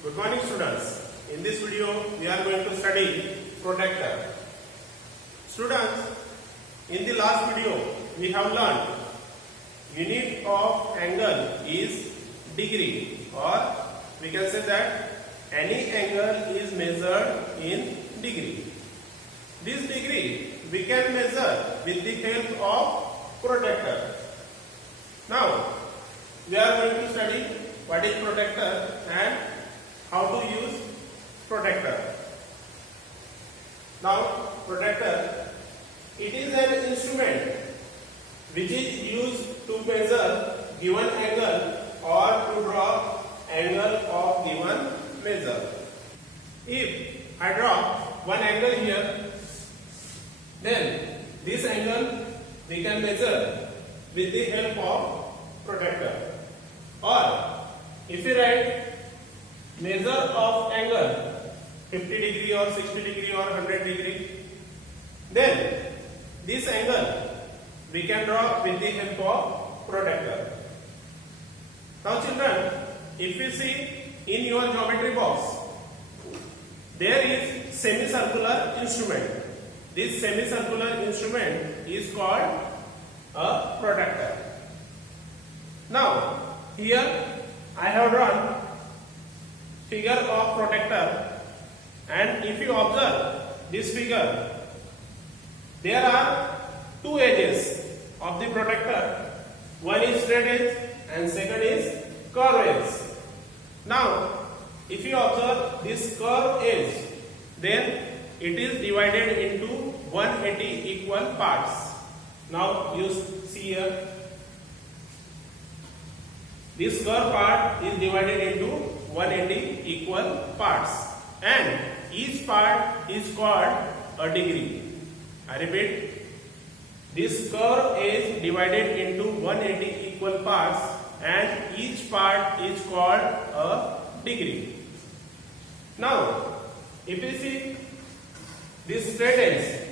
Good morning students. In this video we are going to study protector. Students, in the last video we have learned unit of angle is degree, or we can say that any angle is measured in degree. This degree we can measure with the help of protractor. Now we are going to study what is protractor and how to use protractor. Now protractor, it is an instrument which is used to measure given angle or to draw angle of given measure. If I draw one angle here, then this angle we can measure with the help of protractor. Or if we write measure of angle 50 degree or 60 degree or 100 degree, then this angle we can draw with the help of protractor. Now children, if you see in your geometry box, there is semicircular instrument. This semicircular instrument is called a protractor. Now here I have drawn figure of protractor, and if you observe this figure, there are two edges of the protractor. One is straight edge and second is curved edge. Now if you observe this curved edge, then it is divided into 180 equal parts. Now you see here, this curved part is divided into 180 equal parts, and each part is called a degree. I repeat, this curve is divided into 180 equal parts and each part is called a degree. Now if you see this straight edge,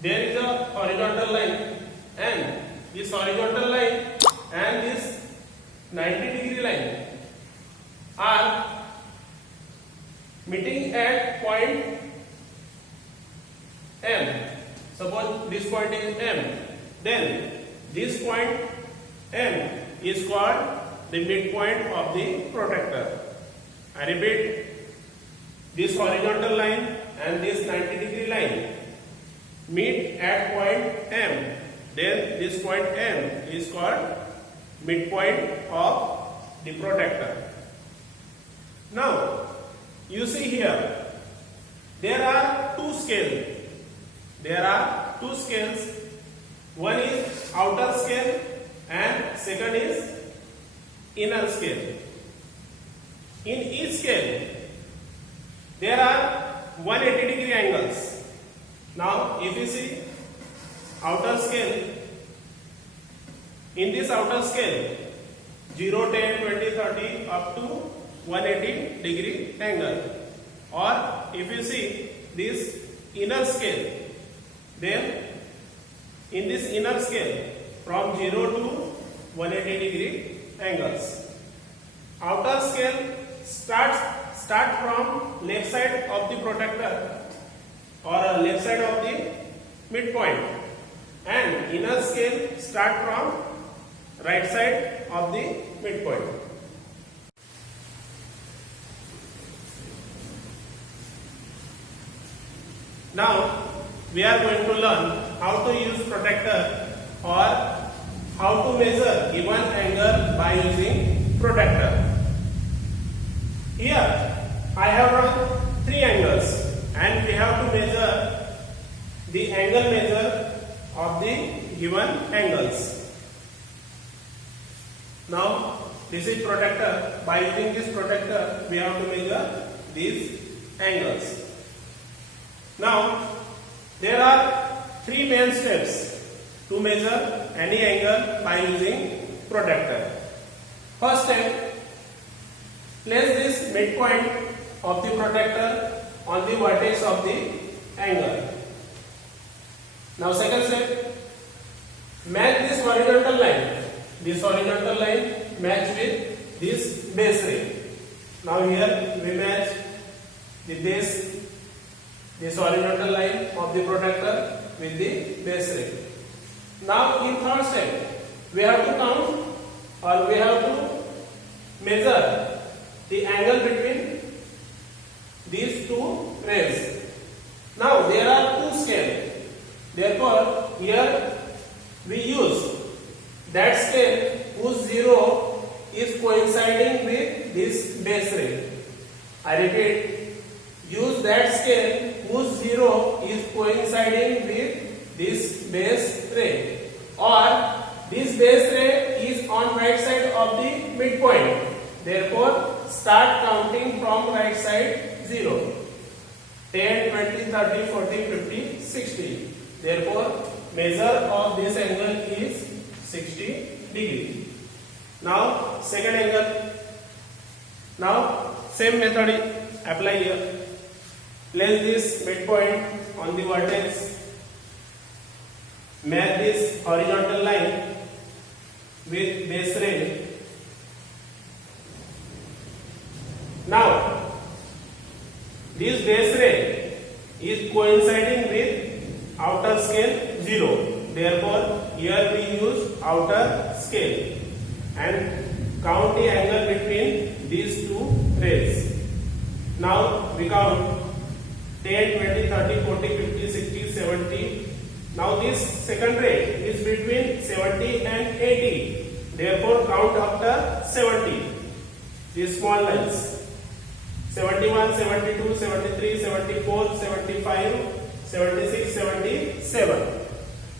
there is a horizontal line, and this horizontal line and this 90 degree line are meeting at point M. Suppose this point is M, then this point M is called the midpoint of the protractor. I repeat, this horizontal line and this 90 degree line meet at point M, then this point M is called midpoint of the protractor. Now you see here, there are two scales. One is outer scale and second is inner scale. In each scale there are 180 degree angles. Now if you see outer scale, in this outer scale 0, 10, 20, 30 up to 180 degree angle. Or if you see this inner scale, then in this inner scale from 0 to 180 degree angles. Outer scale start from left side of the protractor or left side of the midpoint, and inner scale start from right side of the midpoint. Now we are going to learn how to use protractor or how to measure given angle by using protractor. Here I have drawn three angles, and we have to measure the angle measure of the given angles. Now this is protractor. By using this protractor we have to measure these angles. Now there are three main steps to measure any angle by using protractor. First step, place this midpoint of the protractor on the vertex of the angle. Now second step, match this horizontal line match with this base ray. Now here we match this horizontal line of the protractor with the base ray. Now in third step, we have to count or we have to measure the angle between these two rays. Now there are two scales. Therefore here we use that scale whose zero is coinciding with this base ray. I repeat, use that scale whose zero is coinciding with this base ray, or this base ray is on right side of the midpoint. Therefore start counting from right side 0. 10, 20, 30, 40, 50, 60. Therefore measure of this angle is 60 degree. Now second angle. Now same method apply here. Place this midpoint on the vertex. Match this horizontal line with base ray. Now this base ray is coinciding with outer scale 0. Therefore here we use outer scale and count the angle between these two rays. Now we count 10, 20, 30, 40, 50, 60, 70. Now this second ray is between 70 and 80. Therefore count after 70. These small lines. 71, 72, 73, 74, 75, 76, 77.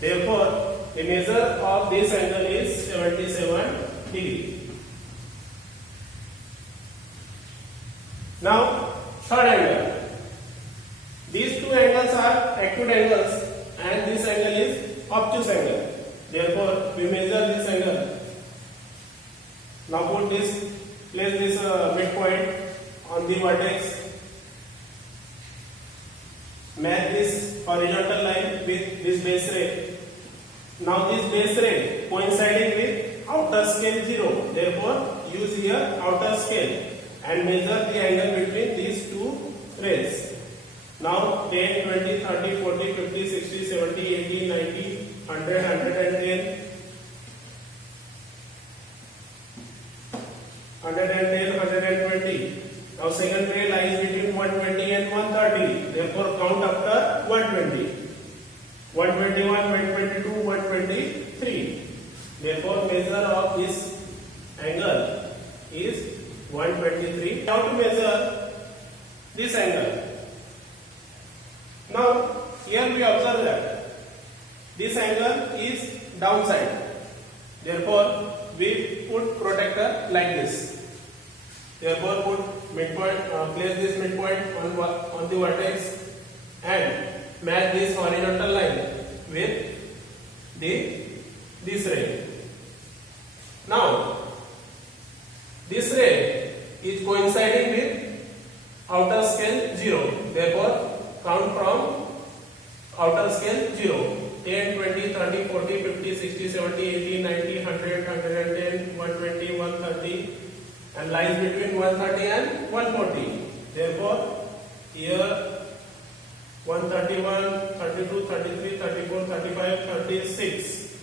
Therefore the measure of this angle is 77 degree. Now third angle. These two angles are acute angles and this angle is obtuse angle. Therefore we measure this angle. Now place this midpoint on the vertex. Match this horizontal line with this base ray. Now this base ray coinciding with outer scale 0. Therefore use here outer scale and measure the angle between these two rays. Now 10, 20, 30, 40, 50, 60, 70, 80, 90, 100, 110, 110, 120. Now second ray lies between 120 and 130. Therefore count after 120. 121, 122, 123. Therefore measure of this angle is 123. How to measure this angle? Now here we observe that this angle is downside. Therefore we put protractor like this. Therefore put midpoint, place this midpoint on the vertex and match this horizontal line with this ray. Now this ray is coinciding with outer scale 0. Therefore count from outer scale 0. 10, 20, 30, 40, 50, 60, 70, 80, 90, 100, 110, 120, 130 and lies between 130 and 140. Therefore here 131, 32, 33, 34, 35, 36.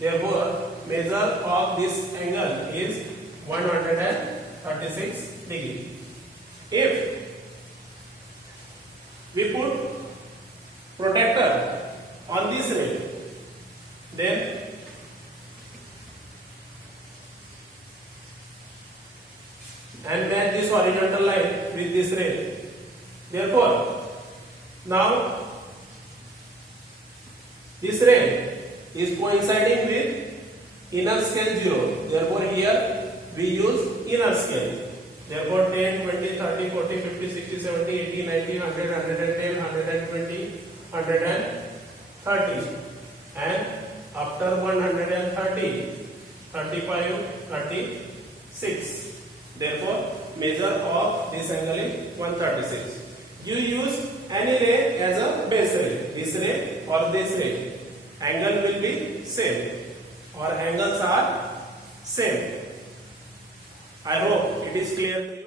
Therefore measure of this angle is 136 degree. If we put protractor on this ray, then and match this horizontal line with this ray. Therefore now this ray is coinciding with inner scale 0. Therefore here we use inner scale. Therefore 10, 20, 30, 40, 50, 60, 70, 80, 90, 100, 110, 120, 130 and after 130, 35, 36. Therefore measure of this angle is 136. You use any ray as a base ray, this ray or this ray. Angle will be same or angles are same. I hope it is clear to you.